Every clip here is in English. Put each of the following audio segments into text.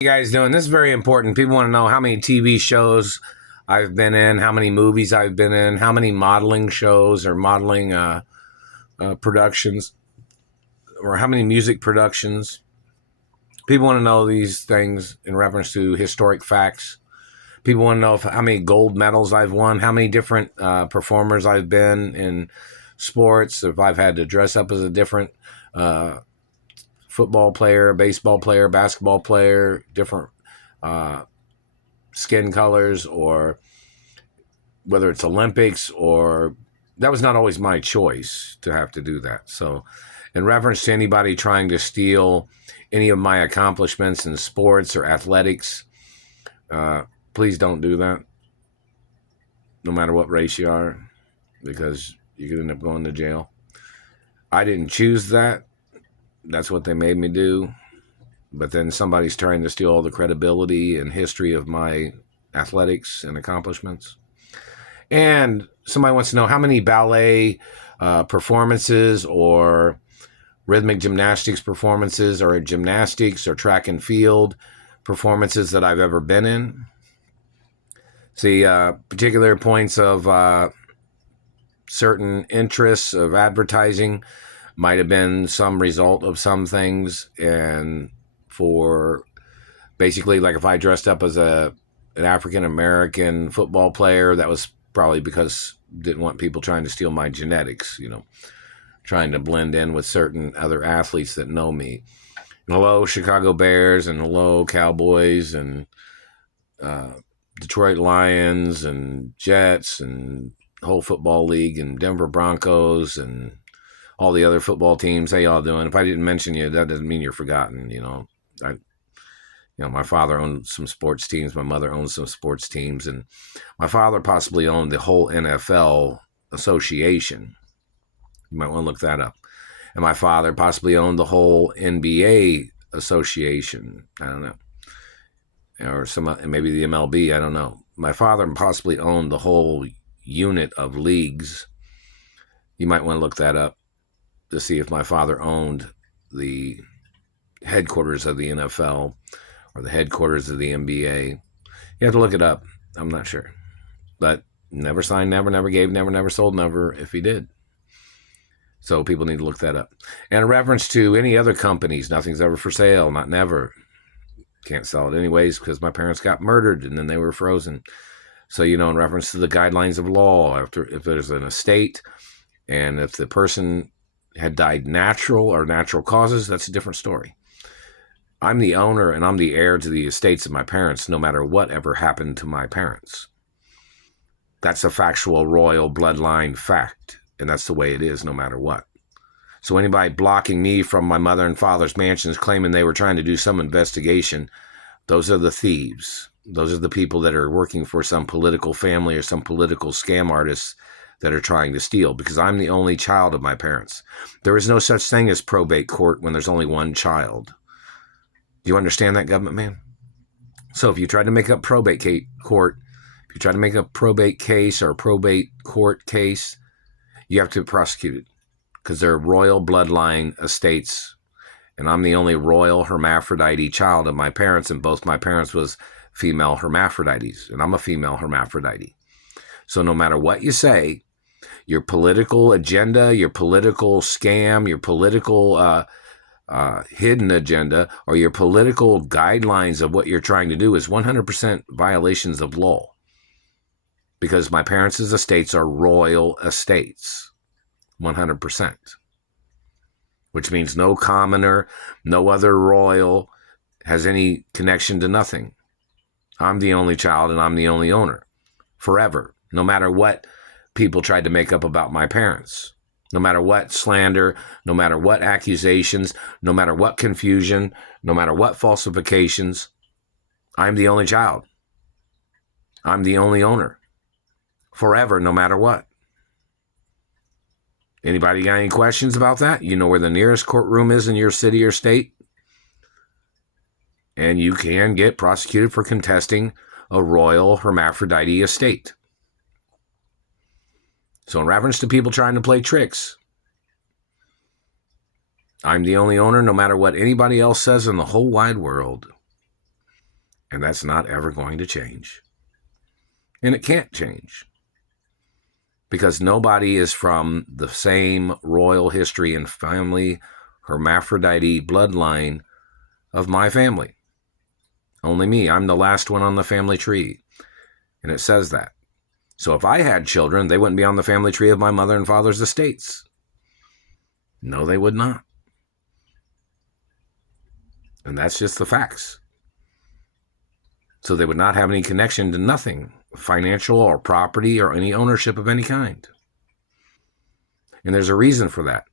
You guys doing? This is very important. People want to know how many TV shows I've been in, how many movies I've been in, how many modeling shows or modeling productions, or how many music productions. People want to know these things in reference to historic facts. People want to know how many gold medals I've won, how many different performers I've been in sports, if I've had to dress up as a different football player, baseball player, basketball player, different skin colors, or whether it's Olympics, or that was not always my choice to have to do that. So in reference to anybody trying to steal any of my accomplishments in sports or athletics, please don't do that, no matter what race you are, because you could end up going to jail. I didn't choose that. That's what they made me do. But then somebody's trying to steal all the credibility and history of my athletics and accomplishments. And somebody wants to know how many ballet performances or rhythmic gymnastics performances or gymnastics or track and field performances that I've ever been in. See, particular points of certain interests of advertising might have been some result of some things. And for basically, like if I dressed up as an African-American football player, that was probably because didn't want people trying to steal my genetics, trying to blend in with certain other athletes that know me. Hello, Chicago Bears, and hello, Cowboys, and Detroit Lions, and Jets, and whole football league, and Denver Broncos, and all the other football teams. How y'all doing? If I didn't mention you, that doesn't mean you're forgotten. My father owned some sports teams. My mother owned some sports teams. And my father possibly owned the whole NFL association. You might want to look that up. And my father possibly owned the whole NBA association. I don't know. Or maybe the MLB. I don't know. My father possibly owned the whole unit of leagues. You might want to look that up to see if my father owned the headquarters of the NFL or the headquarters of the NBA. You have to look it up. I'm not sure. But never signed, never gave, never sold, never if he did. So people need to look that up. And in reference to any other companies, nothing's ever for sale, not never. Can't sell it anyways because my parents got murdered and then they were frozen. So, in reference to the guidelines of law, if there's an estate and if the person had died natural or natural causes, that's a different story. I'm the owner and I'm the heir to the estates of my parents, no matter what ever happened to my parents. That's a factual royal bloodline fact, and that's the way it is no matter what. So anybody blocking me from my mother and father's mansions claiming they were trying to do some investigation, those are the thieves. Those are the people that are working for some political family or some political scam artists that are trying to steal, because I'm the only child of my parents. There is no such thing as probate court when there's only one child. Do you understand that, government man? So if you try to make up probate court, if you try to make a probate case or a probate court case, you have to prosecute it because they're royal bloodline estates. And I'm the only royal hermaphrodite child of my parents, and both my parents was female hermaphrodites, and I'm a female hermaphrodite. So no matter what you say, your political agenda, your political scam, your political hidden agenda, or your political guidelines of what you're trying to do is 100% violations of law. Because my parents' estates are royal estates, 100%. Which means no commoner, no other royal has any connection to nothing. I'm the only child and I'm the only owner. Forever. No matter what people tried to make up about my parents. No matter what slander, no matter what accusations, no matter what confusion, no matter what falsifications, I'm the only child. I'm the only owner. Forever, no matter what. Anybody got any questions about that? You know where the nearest courtroom is in your city or state? And you can get prosecuted for contesting a royal hermaphrodite estate. So in reference to people trying to play tricks, I'm the only owner no matter what anybody else says in the whole wide world. And that's not ever going to change. And it can't change. Because nobody is from the same royal history and family, hermaphrodite bloodline of my family. Only me. I'm the last one on the family tree. And it says that. So if I had children, they wouldn't be on the family tree of my mother and father's estates. No, they would not. And that's just the facts. So they would not have any connection to nothing, financial or property or any ownership of any kind. And there's a reason for that.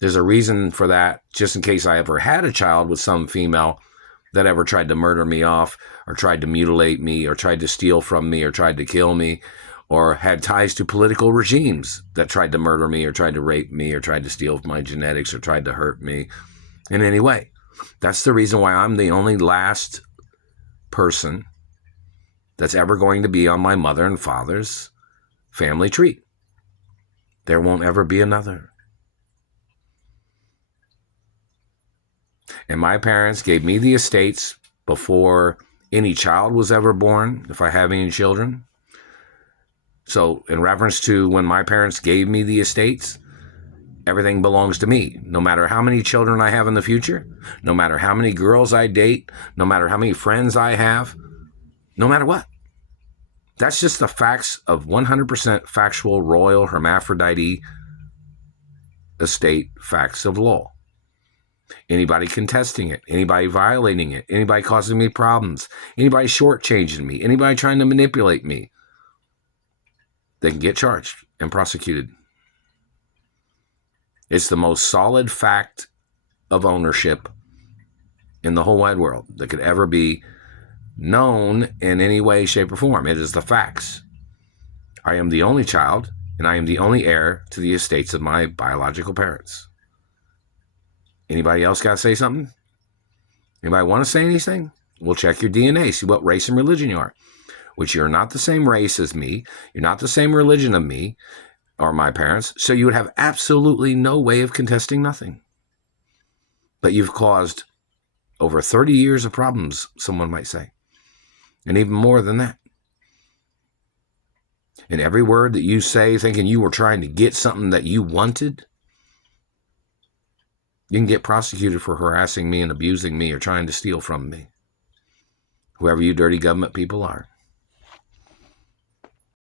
There's a reason for that just in case I ever had a child with some female that ever tried to murder me off or tried to mutilate me or tried to steal from me or tried to kill me or had ties to political regimes that tried to murder me or tried to rape me or tried to steal my genetics or tried to hurt me in any way. That's the reason why I'm the only last person that's ever going to be on my mother and father's family tree. There won't ever be another. And my parents gave me the estates before any child was ever born, if I have any children. So in reference to when my parents gave me the estates, everything belongs to me. No matter how many children I have in the future, no matter how many girls I date, no matter how many friends I have, no matter what. That's just the facts of 100% factual royal hermaphrodite estate facts of law. Anybody contesting it, anybody violating it, anybody causing me problems, anybody shortchanging me, anybody trying to manipulate me, they can get charged and prosecuted. It's the most solid fact of ownership in the whole wide world that could ever be known in any way, shape, or form. It is the facts. I am the only child, and I am the only heir to the estates of my biological parents. Anybody else got to say something? Anybody want to say anything? We'll check your DNA, see what race and religion you are. Which you're not the same race as me. You're not the same religion of me or my parents. So you would have absolutely no way of contesting nothing. But you've caused over 30 years of problems, someone might say. And even more than that. And every word that you say thinking you were trying to get something that you wanted, you can get prosecuted for harassing me and abusing me or trying to steal from me. Whoever you dirty government people are.